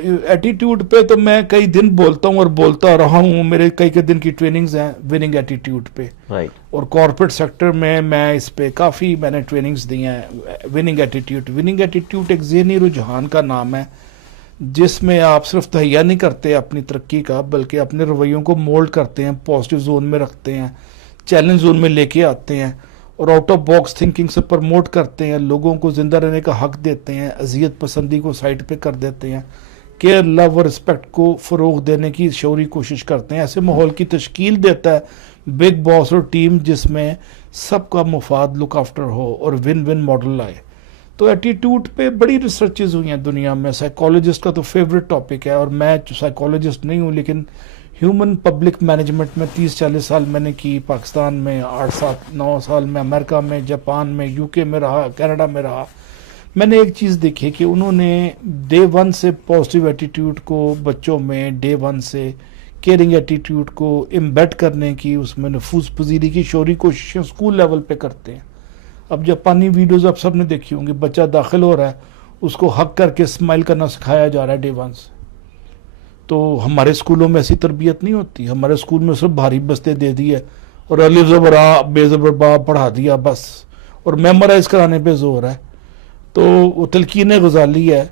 Attitude पे तो मैं कई दिन बोलता हूँ और बोलता रहा हूँ। मेरे कई कई दिन की ट्रेनिंग्स हैं विनिंग एटीट्यूड पे, राइट। और कॉर्पोरेट सेक्टर में मैं इस पे काफ़ी मैंने ट्रेनिंग्स दी हैं। विनिंग एटीट्यूड एक ज़हनी रुझान का नाम है जिसमें आप सिर्फ तहैया नहीं करते अपनी तरक्की का, बल्कि अपने रवैयों को मोल्ड करते हैं, पॉजिटिव जोन में रखते हैं, चैलेंज जोन में लेके आते हैं और आउट ऑफ बॉक्स थिंकिंग से प्रमोट करते हैं, लोगों को ज़िंदा रहने का हक देते हैं, अजियत पसंदी को साइड पे कर देते हैं, केयर लव और रिस्पेक्ट को फ़रोग देने की शौरी कोशिश करते हैं। ऐसे माहौल की तश्कील देता है बिग बॉस और टीम जिसमें सबका मुफाद लुक आफ्टर हो और विन विन मॉडल आए। तो एटीट्यूड पे बड़ी रिसर्चेज हुई हैं दुनिया में। साइकोलॉजिस्ट का तो फेवरेट टॉपिक है, और मैं साइकोलॉजिस्ट नहीं हूँ लेकिन ह्यूमन पब्लिक मैनेजमेंट में 30-40 साल मैंने की। पाकिस्तान में 8-7-9 साल में, अमेरिका में, जापान में, यूके में रहा, कनाडा में रहा। मैंने एक चीज़ देखी कि उन्होंने डे 1 से पॉजिटिव एटीट्यूड को बच्चों में, डे 1 से केयरिंग एटीट्यूड को एम्बेड करने की, उसमें नफूस पजीरी की शौरी कोशिशें स्कूल लेवल पे करते हैं। अब जापानी वीडियोज़ आप सब ने देखी होंगी, बच्चा दाखिल हो रहा है, उसको हक करके स्माइल करना सिखाया जा रहा है डे 1 से। तो हमारे स्कूलों में ऐसी तरबियत नहीं होती। हमारे स्कूल में सिर्फ भारी बस्ते दे दिए और अलिफ ज़बर आ बेज़बर बा पढ़ा दिया बस, और मेमोराइज कराने पे जोर है। तो वो तलकीन गजाली है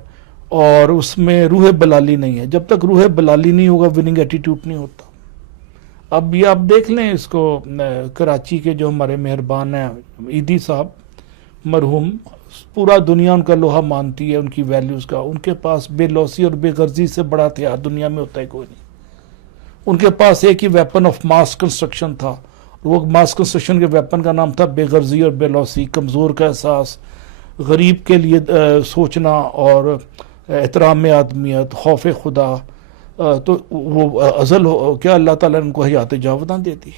और उसमें रूह बलाली नहीं है। जब तक रूह बलाली नहीं होगा विनिंग एटीट्यूड नहीं होता। अब ये आप देख लें इसको, कराची के जो हमारे मेहरबान हैं ईदी साहब मरहूम, पूरा दुनिया उनका लोहा मानती है, उनकी वैल्यूज़ का। उनके पास बेलौसी और बेगर्जी से बड़ा हथियार दुनिया में होता है कोई नहीं। उनके पास एक ही वेपन ऑफ मास कंस्ट्रक्शन था, वो मास कंस्ट्रक्शन के वेपन का नाम था बेगर्जी और बेलौसी, कमज़ोर का एहसास, गरीब के लिए सोचना और एहतराम आदमियत, खौफ खुदा। तो वो अज़ल क्या अल्लाह ताला ने उनको हयात जावदा दे दी।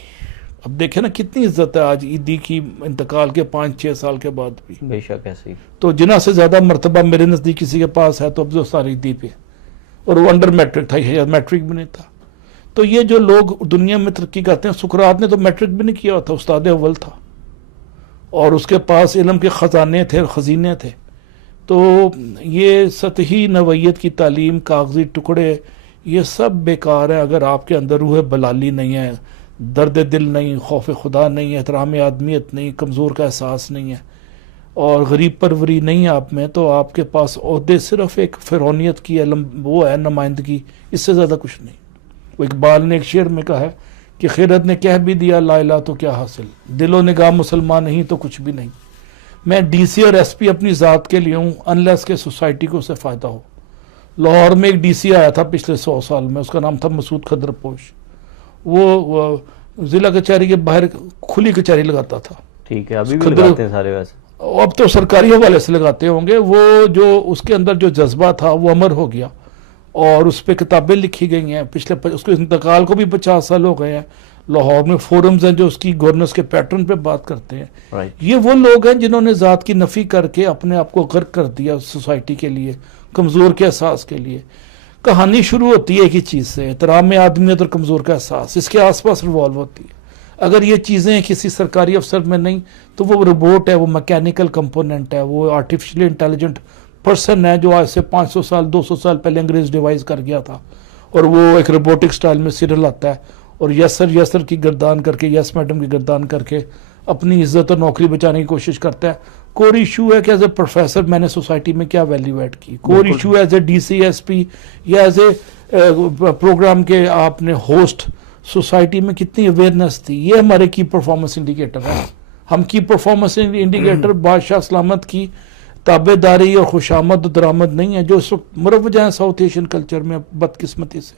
अब देखें ना कितनी इज्जत है आज ईदी की इंतकाल के 5-6 साल के बाद भी। बेशक ऐसी। तो जिना से ज़्यादा मरतबा मेरे नज़दीक किसी के पास है तो अब जो सारी ईदी पे, और वो अंडर मैट्रिक था, या मैट्रिक भी नहीं था। तो ये जो लोग दुनिया में तरक्की करते हैं, सुकरात ने तो मैट्रिक भी नहीं किया था, उस्ताद अव्वल था और उसके पास इल्म के ख़जाने थे, खजीने थे। तो ये सतही नवैयत की तालीम, कागजी टुकड़े, ये सब बेकार है अगर आपके अंदर रूह बलाली नहीं है, दर्द दिल नहीं, खौफ खुदा नहीं है, एहतराम आदमियत नहीं, कमज़ोर का एहसास नहीं है और गरीब परवरी नहीं आप में। तो आपके पास ओहदे सिर्फ एक फ़िरौनियत की वो है नुमाइंदगी, इससे ज़्यादा कुछ नहीं। वो इकबाल ने एक शेर में कहा है कि खैरत ने कह भी दिया ला इलाहा तो क्या हासिल, दिलो निगाह मुसलमान नहीं तो कुछ भी नहीं। मैं डीसी और एसपी अपनी ज़ात के लिए हूँ अनलेस के सोसाइटी को उससे फ़ायदा हो। लाहौर में एक डीसी आया था पिछले 100 साल में, उसका नाम था मसूद खदरपोश। वो जिला कचहरी के बाहर खुली कचहरी लगाता था। ठीक है, अभी भी लगाते हैं सारे वैसे। अब तो सरकारी हवाले से लगाते होंगे। वो जो उसके अंदर जो जज्बा था वो अमर हो गया और उस पर किताबें लिखी गई हैं। पिछले उसके इंतकाल को भी 50 साल हो गए हैं। लाहौर में फोरम्स हैं जो उसकी गवर्नेंस के पैटर्न पे बात करते हैं। ये वो लोग हैं जिन्होंने ज़ात की नफ़ी करके अपने आप को गर्क कर दिया सोसाइटी के लिए, कमज़ोर के एहसास के लिए। कहानी शुरू होती है एक ही चीज़ से, एहतराम आदमियत और कमज़ोर का एहसास, इसके आसपास रिवॉल्व होती है। अगर ये चीज़ें किसी सरकारी अफसर में नहीं तो वो रोबोट है, वो मैकेनिकल कंपोनेंट है, वो आर्टिफिशियली इंटेलिजेंट पर्सन है जो आज से 500 साल 200 साल पहले अंग्रेज़ डिवाइस कर गया था, और वो एक रोबोटिक स्टाइल में सीरियल आता है और यस सर की गर्दान करके, यस मैडम की गर्दान करके अपनी इज्जत और नौकरी बचाने की कोशिश करता है। कोर इशू है कि एज ए प्रोफेसर मैंने सोसाइटी में क्या वैल्यू ऐड की। Core issue as a DCSP या एज ए प्रोग्राम के आपने होस्ट सोसाइटी में कितनी अवेयरनेस थी। ये हमारे की परफॉर्मेंस इंडिकेटर है। हम की परफॉर्मेंस इंडिकेटर बादशाह सलामत की ताबेदारी और खुशामद दरामद नहीं है जो इस वक्त मुरवजा है साउथ एशियन कल्चर में बदकिस्मती से।